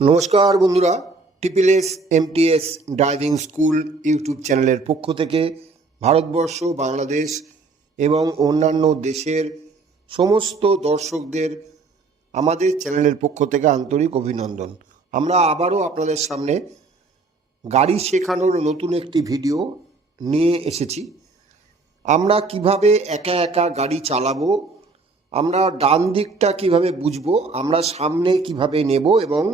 নমস্কার বন্ধুরা, TPS MTS driving school YouTube চ্যানেলের পক্ষ থেকে ভারতবর্ষ, বাংলাদেশ এবং অন্যান্য দেশের সমস্ত দর্শকদের আমাদের চ্যানেলের পক্ষ থেকে আন্তরিক অভিনন্দন। আমরা আবারও আপনাদের সামনে গাড়ি শেখানোর নতুন একটি ভিডিও নিয়ে এসেছি। আমরা কিভাবে একা একা গাড়ি চালাবো, আমরা ডান দিকটা কিভাবে বুঝবো, আমরা সামনে কিভাবে নেব এবং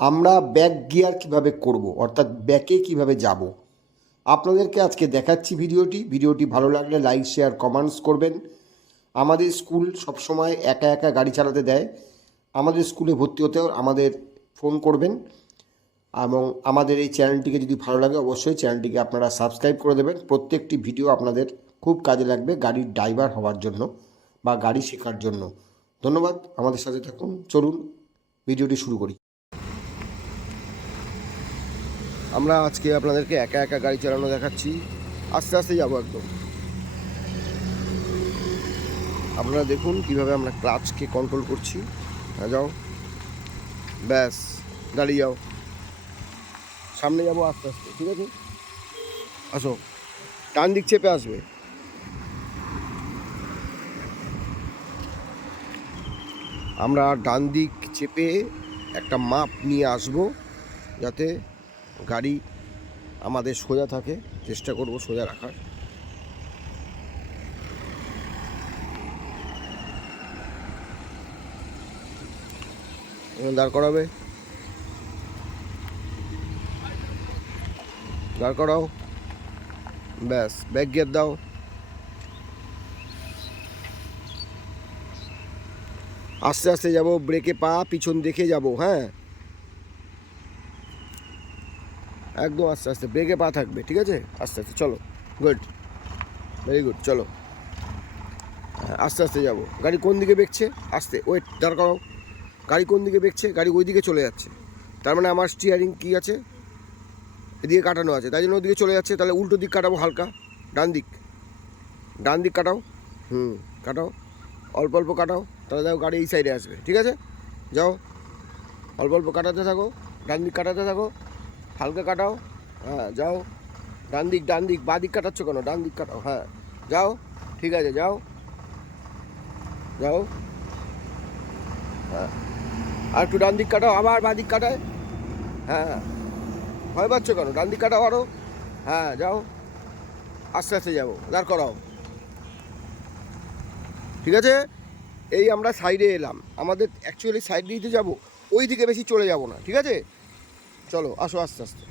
আমরা ব্যাক গিয়ার কিভাবে করব, অর্থাৎ ব্যাকে কিভাবে যাব, আপনাদেরকে আজকে দেখাচ্ছি। ভিডিওটি ভালো লাগলে লাইক, শেয়ার, কমেন্টস করবেন। আমাদের স্কুল সবসময় একা একা গাড়ি চালাতে দেয়। আমাদের স্কুলে ভর্তি হতেও আমাদের ফোন করবেন এবং আমাদের এই চ্যানেলটিকে যদি ভালো লাগে অবশ্যই চ্যানেলটিকে আপনারা সাবস্ক্রাইব করে দেবেন। প্রত্যেকটি ভিডিও আপনাদের খুব কাজে লাগবে গাড়ির ড্রাইভার হওয়ার জন্য বা গাড়ি শেখার জন্য। ধন্যবাদ, আমাদের সাথে থাকুন। চলুন ভিডিওটি শুরু করি। আমরা আজকে আপনাদেরকে একা একা গাড়ি চালানো দেখাচ্ছি। আস্তে আস্তে যাবো একদম। আপনারা দেখুন কিভাবে আমরা ক্লাচকে কন্ট্রোল করছি। হ্যাঁ, যাও, ব্যাস, দাঁড়িয়ে যাও, সামনে যাবো আস্তে আস্তে, ঠিক আছে? আসো, ডান দিক চেপে আসবে। আমরা ডান দিক চেপে একটা মাপ নিয়ে আসবো যাতে গাড়ি আমাদের সোজা থাকে। চেষ্টা করব সোজা রাখার। দাঁড় করাবে, দাঁড় করাও, ব্যাস, ব্যাক গিয়ার দাও। আস্তে আস্তে যাব, ব্রেকে পা পিছন দেখে যাব। হ্যাঁ, একদম আস্তে আস্তে, ব্রেকে পা থাকবে, ঠিক আছে? আস্তে আস্তে চলো, গুড, ভেরি গুড, চলো। আস্তে আস্তে যাব। গাড়ি কোন দিকে বেঁকছে? আস্তে, ওয়েট, দাঁড় করাও। গাড়ি কোন দিকে বেঁকছে? গাড়ি ওই দিকে চলে যাচ্ছে, তার মানে আমার স্টিয়ারিং কী আছে? এদিকে কাটানো আছে, তাই জন্য ওদিকে চলে যাচ্ছে। তাহলে উল্টো দিক কাটাবো, হালকা ডান দিক, ডান দিক কাটাও। কাটাও, অল্প অল্প কাটাও, তাহলে দেখো গাড়ি এই সাইডে আসবে, ঠিক আছে? যাও, অল্প অল্প কাটাতে থাকো, ডান দিক কাটাতে থাকো, হালকা কাটাও। হ্যাঁ, যাও, ডান দিক, ডান দিক, বাঁ দিক কাটাচ্ছ কেন? ডান দিক কাটাও। হ্যাঁ, যাও, ঠিক আছে, যাও, যাও। হ্যাঁ, আর একটু ডান দিক কাটাও, আবার বাঁ দিক কাটায়। হ্যাঁ, ভয় পাচ্ছ কেন? ডান দিক কাটাও আরও। হ্যাঁ, যাও, আস্তে আস্তে যাবো, দাঁড় করাও, ঠিক আছে? এই আমরা সাইডে এলাম, আমাদের অ্যাকচুয়ালি সাইড দিতে যাবো, ওই দিকে বেশি চলে যাব না, ঠিক আছে? চলো, আসো আস্তে আস্তে।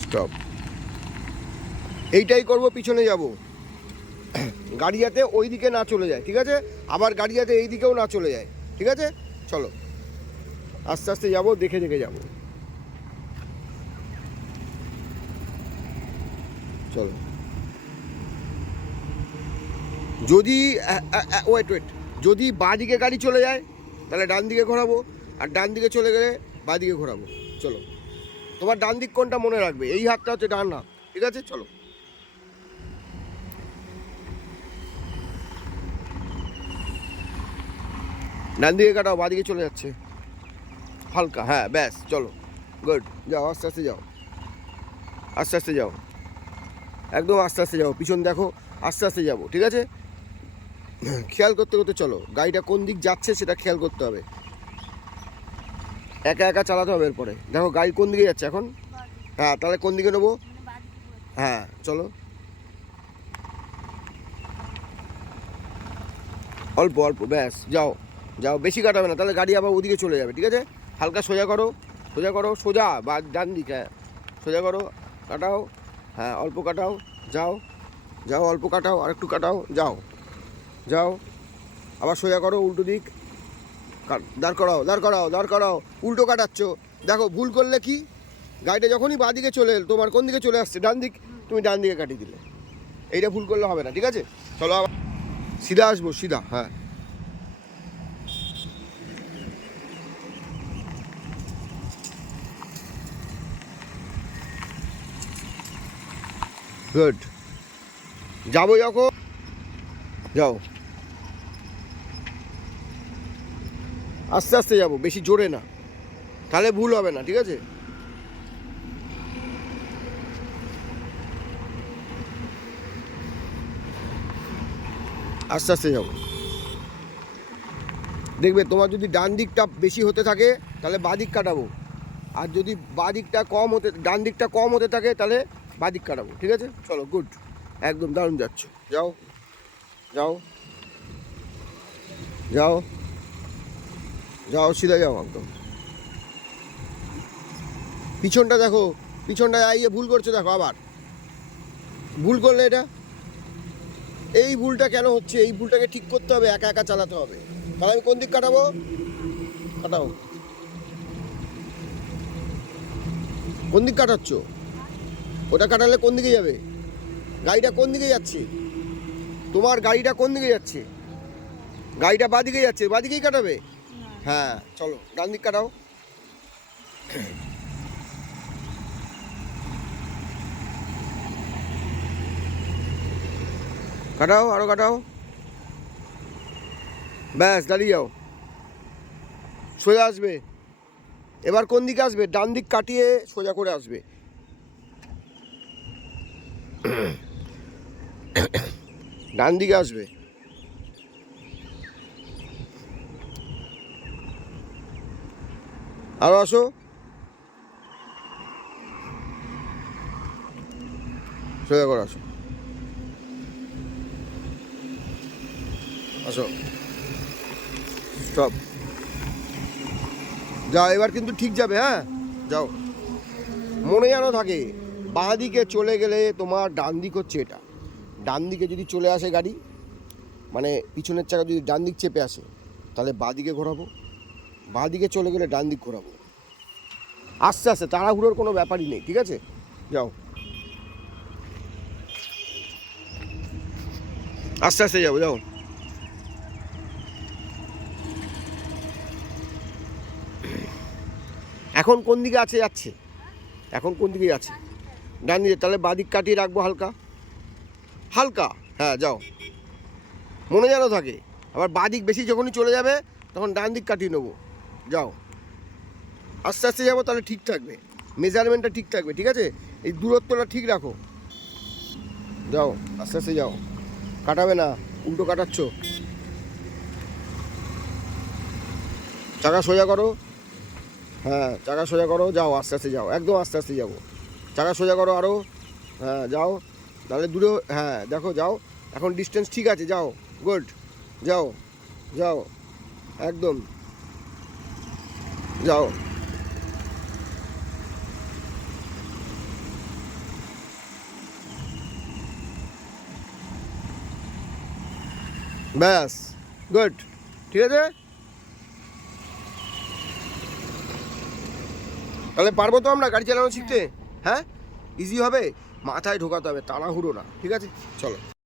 স্টপ। এইটাই করব, পিছনে যাব, গাড়ি যাতে ওই দিকে না চলে যায়, ঠিক আছে? আবার গাড়ি যাতে এই দিকেও না চলে যায়, ঠিক আছে? চলো, আস্তে আস্তে যাব, দেখে দেখে যাব। চলো, যদি ওয়েট ওয়েট, যদি বাঁ দিকে গাড়ি চলে যায় তাহলে ডান দিকে ঘোরাবো, আর ডান দিকে চলে গেলে বাঁ দিকে ঘোরাবো। চলো, তোমার ডান দিক কোনটা মনে রাখবে, এই হাতটা হচ্ছে ডান হাত, ঠিক আছে? চলো, ডান দিকে কাটাও, বাঁ দিকে চলে যাচ্ছে হালকা। হ্যাঁ, ব্যাস, চলো, গুড, যাও, আস্তে আস্তে যাও, আস্তে আস্তে যাও, একদম আস্তে আস্তে যাও, পিছন দেখো, আস্তে আস্তে যাবো, ঠিক আছে? খেয়াল করতে করতে চলো, গাড়িটা কোন দিক যাচ্ছে সেটা খেয়াল করতে হবে। একা একা চালাতে হবে। এরপরে দেখো গাড়ি কোন দিকে যাচ্ছে এখন। হ্যাঁ, তাহলে কোন দিকে নেবো? হ্যাঁ, চলো, অল্প অল্প, ব্যাস, যাও, যাও, বেশি কাটাবে না, তাহলে গাড়ি আবার ওদিকে চলে যাবে, ঠিক আছে? হালকা সোজা করো, সোজা করো, সোজা বা ডান দিক। হ্যাঁ, সোজা করো, কাটাও। হ্যাঁ, অল্প কাটাও, যাও, যাও, অল্প কাটাও, আর একটু কাটাও, যাও, যাও, আবার সোজা করো, উল্টো দিক, দাঁড় করাও, দাঁড় করাও, দাঁড় করাও, উল্টো কাটাচ্ছ। দেখো ভুল করলে কি, গাড়িটা যখনই বাঁ দিকে চলে এল, তোমার কোন দিকে চলে আসছে? ডান দিক, তুমি ডান দিকে কাটিয়ে দিলে। এইটা ভুল করলে হবে না, ঠিক আছে? চলো, আবার সিধা আসবো, সিধা। হ্যাঁ, গুড। যাবো যখন যাও, আস্তে আস্তে যাবো, বেশি জোরে না, তাহলে ভুল হবে না, ঠিক আছে? আস্তে আস্তে যাবো। দেখবে তোমার যদি ডান দিকটা বেশি হতে থাকে তাহলে বাঁ দিক কাটাবো, আর যদি বাঁ দিকটা কম হতে, ডান দিকটা কম হতে থাকে তাহলে বাঁ দিক কাটাবো, ঠিক আছে? চলো, গুড, একদম দারুণ যাচ্ছ। যাও যাও যাও যাও, সিধা যাও একদম। পিছনটা দেখো, পিছনটা আইয়ে ভুল করছো, দেখো আবার ভুল করলে। এটা এই ভুলটা কেন হচ্ছে? এই ভুলটাকে ঠিক করতে হবে, একা একা চালাতে হবে। তাহলে আমি কোন দিক কাটাবো? কাটাও, কোন দিক কাটাচ্ছ? ওটা কাটালে কোন দিকে যাবে? গাড়িটা কোন দিকে যাচ্ছে? তোমার গাড়িটা কোন দিকে যাচ্ছে? গাড়িটা বাঁ দিকে যাচ্ছে, বাঁ দিকেই কাটাবে। হ্যাঁ, চলো ডান দিক কাটাও। কাটাও, আরো কাটাও, ব্যাস দাঁড়িয়ে যাও, সোজা আসবে। এবার কোন দিকে আসবে? ডান দিক কাটিয়ে সোজা করে আসবে। ডান দিকে আসবে। আরো আসো, সোজা করে আসো, আসো, স্টপ। যাও, এবার কিন্তু ঠিক যাবে, হ্যাঁ যাও। মনে যেন থাকে, বাঁ দিকে চলে গেলে তোমার ডান দিক হচ্ছে এটা। ডান দিকে যদি চলে আসে গাড়ি, মানে পিছনের চাকা যদি ডান দিক চেপে আসে, তাহলে বাঁ দিকে ঘোরাবো। বাঁ দিকে চলে গেলে ডান দিক ঘোরাবো। আস্তে আস্তে, তাড়াহুড়োর কোনো ব্যাপারই নেই, ঠিক আছে? যাও, আস্তে আস্তে যাবো, যাও। এখন কোন দিকে আছে যাচ্ছে? এখন কোন দিকে যাচ্ছে? ডান দিকে। তাহলে বাঁ দিক কাটিয়ে রাখবো হালকা হালকা। হ্যাঁ, যাও, মনে যেন থাকে। আবার বাঁ দিক বেশি যখনই চলে যাবে তখন ডান দিক কাটিয়ে নেবো। যাও, আস্তে আস্তে যাবো, তাহলে ঠিক থাকবে, মেজারমেন্টটা ঠিক থাকবে, ঠিক আছে? এই দূরত্বটা ঠিক রাখো। যাও, আস্তে আস্তে যাও, কাটাবে না, উল্টো কাটাচ্ছ। চাকা সোজা করো। হ্যাঁ, চাকা সোজা করো, যাও, আস্তে আস্তে যাও, একদম আস্তে আস্তে যাবো। চাকা সোজা করো আরও। হ্যাঁ, যাও, তাহলে দূরে, হ্যাঁ দেখো, যাও, এখন ডিস্টেন্স ঠিক আছে, যাও, গুড, যাও যাও, একদম যাও। ব্যাস, গুড, ঠিক আছে। তাহলে পারবো তো আমরা গাড়ি চালানো শিখতে? হ্যাঁ, ইজি হবে, মাথায় ঢোকাতে হবে, তাড়াহুড়ো না, ঠিক আছে? চলো।